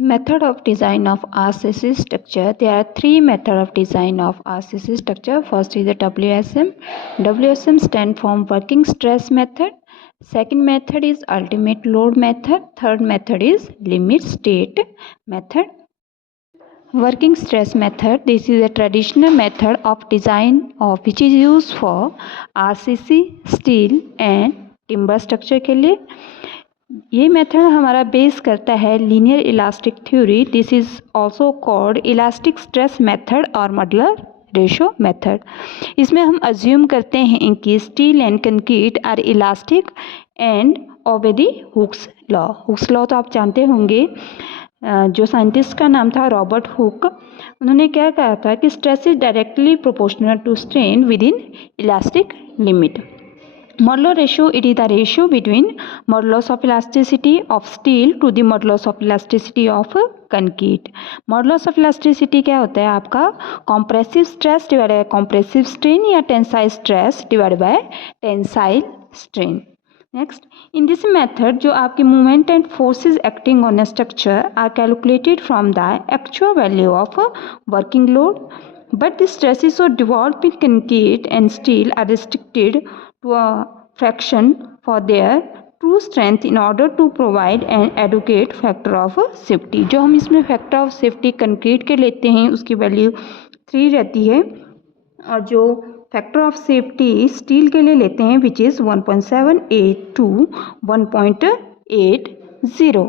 Method of design of RCC structure. There are three methods of design of RCC structure. First is the WSM. WSM stands for working stress method. Second method is ultimate load method. Third method is limit state method. Working stress method. This is a traditional method of design of which is used for RCC, steel and timber structure के लिए. ये method हमारा base करता है linear elastic theory. This is also called elastic stress method और modular ratio method. इसमें हम assume करते हैं कि steel and concrete are elastic and obey the Hooke's law. Hooke's law तो आप जानते होंगे. जो साइंटिस्ट का नाम था रॉबर्ट हुक. उन्होंने क्या कहा था कि stress is directly proportional to strain within elastic limit. Modular ratio, it is the ratio between modulus of elasticity of steel to the modulus of elasticity of concrete. Modulus of elasticity क्या होता है आपका compressive stress divided by compressive strain या tensile stress divided by tensile strain. Next, in this method जो आपके movement and forces acting on a structure are calculated from the actual value of working load, but the stresses of developed in concrete and steel are restricted to a fraction for their true strength in order to provide an adequate factor of safety. जो हम इसमें factor of safety concrete के लेते हैं उसकी value 3 रहती है और जो फैक्टर ऑफ सेफ्टी स्टील के लिए लेते हैं which is 1.78 to 1.80.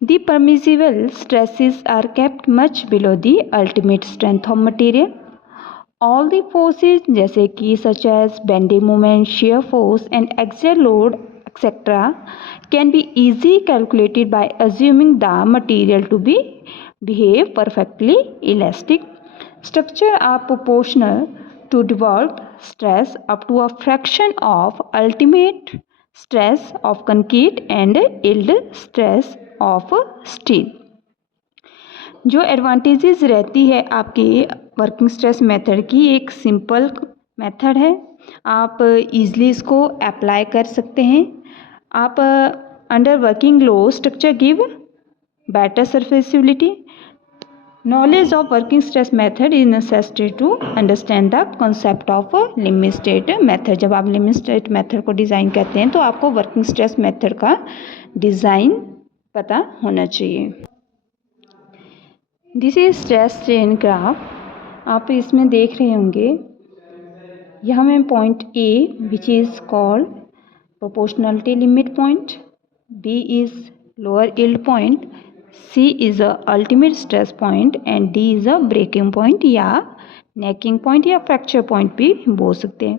The permissible stresses are kept much below the ultimate strength of material. All the forces जैसे कि such as bending moment, shear force and axial load etc. can be easily calculated by assuming the material to behave perfectly elastic. Structure are proportional to developed stress up to a fraction of ultimate stress of concrete and yield stress of steel. जो advantages रहती है आपकी working stress method की, एक simple method है. आप easily इसको apply कर सकते हैं. आप under working low structure give better serviceability. Knowledge of working stress method is necessary to understand the concept of limit state method. जब आप लिमिट स्टेट मेथड को डिज़ाइन करते हैं तो आपको वर्किंग स्ट्रेस मेथड का डिज़ाइन पता होना चाहिए. This is stress strain graph. आप इसमें देख रहे होंगे यहाँ में point A which is called proportionality limit point, B is lower yield point, C is a ultimate stress point and D is a breaking point या नेकिंग पॉइंट या fracture point भी बोल सकते हैं.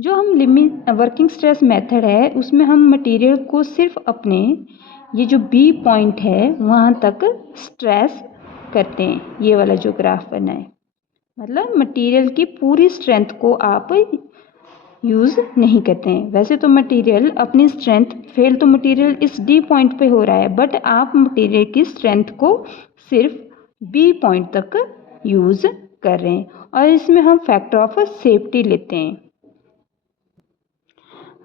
जो हम लिमिट वर्किंग स्ट्रेस मेथड है उसमें हम मटेरियल को सिर्फ अपने ये जो बी पॉइंट है वहाँ तक स्ट्रेस करते हैं. ये वाला जो ग्राफ बना है मतलब मटेरियल की पूरी स्ट्रेंथ को आप यूज़ नहीं करते हैं. वैसे तो मटेरियल अपनी स्ट्रेंथ फेल तो मटेरियल इस डी पॉइंट पे हो रहा है बट आप मटेरियल की स्ट्रेंथ को सिर्फ बी पॉइंट तक यूज़ कर रहे हैं और इसमें हम फैक्टर ऑफ सेफ्टी लेते हैं.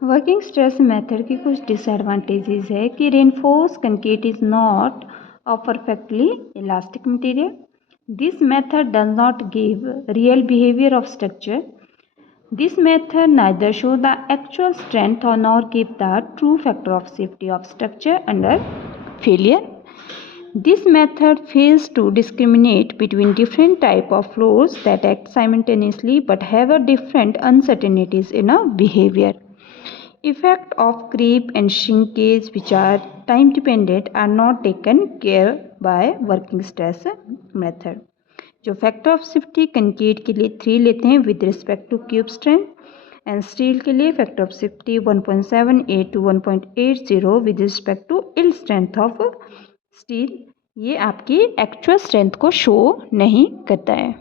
वर्किंग स्ट्रेस मेथड की कुछ डिसएडवांटेजेस है कि reinforce concrete is not of perfectly elastic material. This method does not give real behavior of structure. This method neither show the actual strength or nor keep the true factor of safety of structure under failure. This method fails to discriminate between different type of flows that act simultaneously but have a different uncertainties in a behavior. Effect of creep and shrinkage which are time dependent are not taken care by working stress method. जो factor of safety concrete के लिए 3 लेते हैं with respect to cube strength and steel के लिए factor of safety 1.78 to 1.80 with respect to yield strength of steel. ये आपकी actual strength को शो नहीं करता है.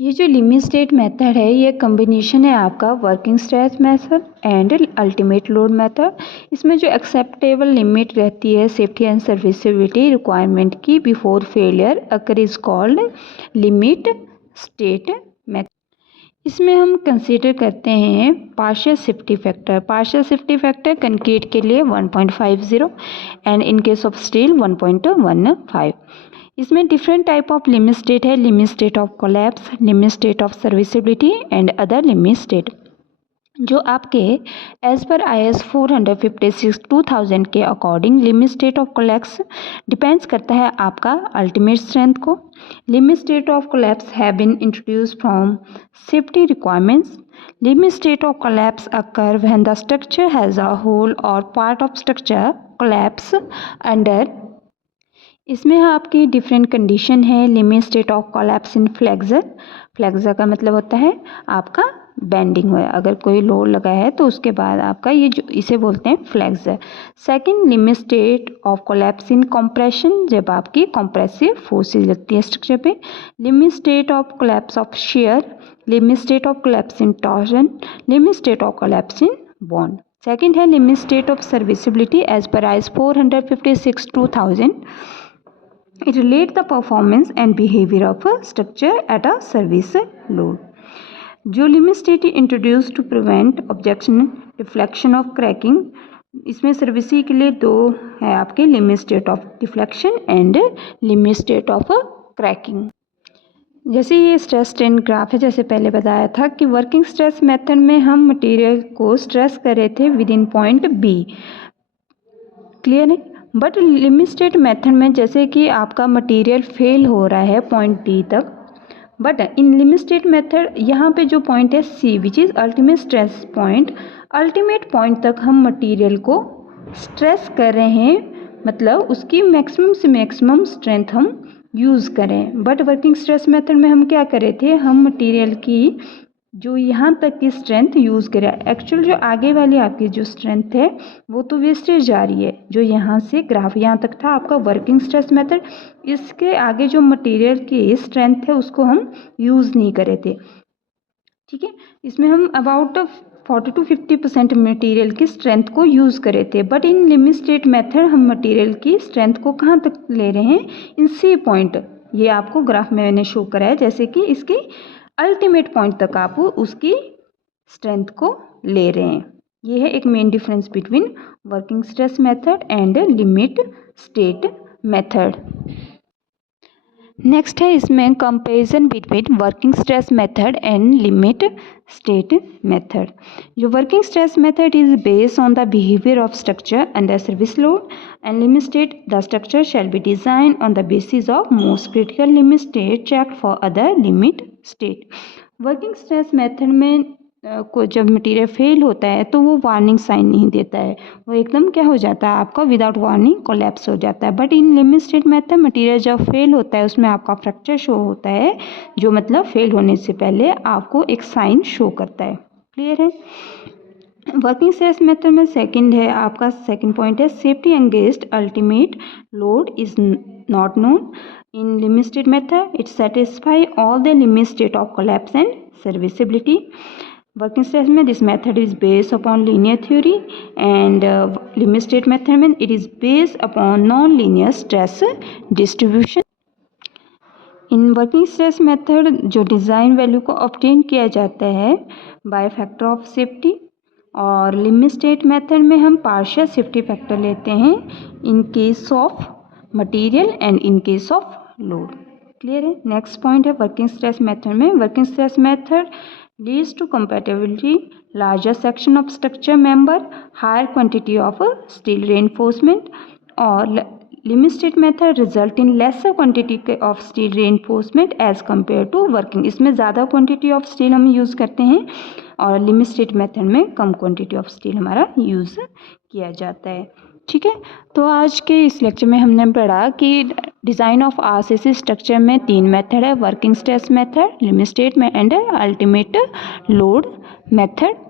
ये जो लिमिट स्टेट मेथड है ये कम्बिनेशन है आपका working stress method and ultimate load method. इसमें जो एक्सेप्टेबल लिमिट रहती है सेफ्टी एंड सर्विसिबिलिटी रिक्वायरमेंट की before failure occur is called limit state method. इसमें हम कंसीडर करते हैं partial safety factor. Partial safety factor concrete के लिए 1.50 and in case of steel 1.15। इसमें different type of limit state है, limit state of collapse, limit state of serviceability and other limit state, जो आपके एज पर IS 456/2000 के according limit state of collapse depends करता है आपका ultimate strength को। Limit state of collapse have been introduce from safety requirements. Limit state of collapse occur when the structure has a whole और part of structure collapse under. इसमें आपकी different condition है। Limit state of collapse in flexure. Flexure का मतलब होता है आपका bending हुआ, अगर कोई लोड लगा है तो उसके बाद आपका ये जो इसे बोलते हैं flexure. Second, limit state of collapse in compression, जब आपकी कंप्रेसिव फोर्सेस लगती है स्ट्रक्चर पे। Limit state of collapse of shear, limit state of collapse in torsion, limit state of collapse in bond. Second है limit state of serviceability as per IS 456/2000। It relates the performance and behavior of a structure at a service load. जो limit state introduce to prevent objection deflection of cracking, इसमें servicing के लिए दो है आपके, limit state of deflection and limit state of cracking. जैसे ये stress strain graph है, जैसे पहले बताया था कि वर्किंग स्ट्रेस मेथड में हम मटेरियल को स्ट्रेस कर रहे थे with in point B, clear है। बट लिमिट स्टेट मेथड में जैसे कि आपका मटेरियल फेल हो रहा है पॉइंट D तक, but in limit state method यहाँ पे जो पॉइंट है C which is ultimate stress point, ultimate point तक हम मटेरियल को स्ट्रेस कर रहे हैं, मतलब उसकी मैक्सिमम से मैक्सिमम स्ट्रेंथ हम यूज़ करें। बट वर्किंग स्ट्रेस मेथड में हम क्या कर रहे थे, हम मटेरियल की जो यहाँ तक की स्ट्रेंथ यूज़ करें, एक्चुअल जो आगे वाली आपकी जो स्ट्रेंथ है वो तो वेस्टेज जा रही है, जो यहाँ से ग्राफ यहाँ तक था आपका वर्किंग स्ट्रेस मेथड, इसके आगे जो मटेरियल की स्ट्रेंथ है उसको हम यूज़ नहीं करे थे, ठीक है। इसमें हम अबाउट 40 to 50% मटेरियल की स्ट्रेंथ को यूज़ करे थे। But in limit state method हम मटेरियल की स्ट्रेंथ को कहाँ तक ले रहे हैं, इन C पॉइंट, ये आपको ग्राफ में मैंने शो करा है, जैसे कि इसकी अल्टीमेट पॉइंट तक आप उसकी स्ट्रेंथ को ले रहे हैं। ये है एक main difference between working stress method and limit state method. Next है इसमें comparison between working stress method and limit state method. जो working stress method is based on the behaviour of structure under service load and limit state the structure shall be design on the basis of most critical limit state check for other limit state. Working stress method में को जब material fail होता है तो वो warning sign नहीं देता है, वो एकदम क्या हो जाता है आपका विदाउट वार्निंग कोलैप्स हो जाता है। But in limit state method material जब फेल होता है उसमें आपका फ्रैक्चर शो होता है, जो मतलब फेल होने से पहले आपको एक साइन शो करता है, क्लियर है। वर्किंग स्ट्रेस मेथड में सेकंड है आपका, सेकंड पॉइंट है safety against ultimate load is not known. In limit state method it satisfy all the limit state of collapse and serviceability. Working stress में this method is based upon linear theory and limit state method में it is based upon non linear stress distribution. In working stress method जो design value को obtain किया जाता है by factor of safety, और limit state method में हम partial safety factor लेते हैं इन case of material and in case of load, clear है। नेक्स्ट पॉइंट है वर्किंग स्ट्रेस मेथड में, working stress method leads to compatibility, larger section of structure member, higher quantity of steel reinforcement, और limit state method result in lesser quantity of steel reinforcement as compared to working। इसमें ज़्यादा quantity of steel हम use करते हैं और limit state method में कम quantity of steel हमारा use किया जाता है, ठीक है। तो आज के इस लेक्चर में हमने पढ़ा कि डिज़ाइन ऑफ आरसीसी स्ट्रक्चर में 3 मेथड है, working stress method, limit state में एंड अल्टीमेट लोड मेथड।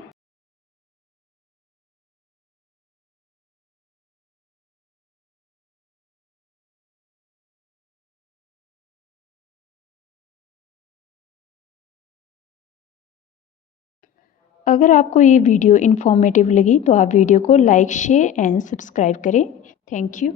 अगर आपको ये वीडियो इन्फॉर्मेटिव लगी तो आप वीडियो को लाइक शेयर एंड सब्सक्राइब करें। Thank you.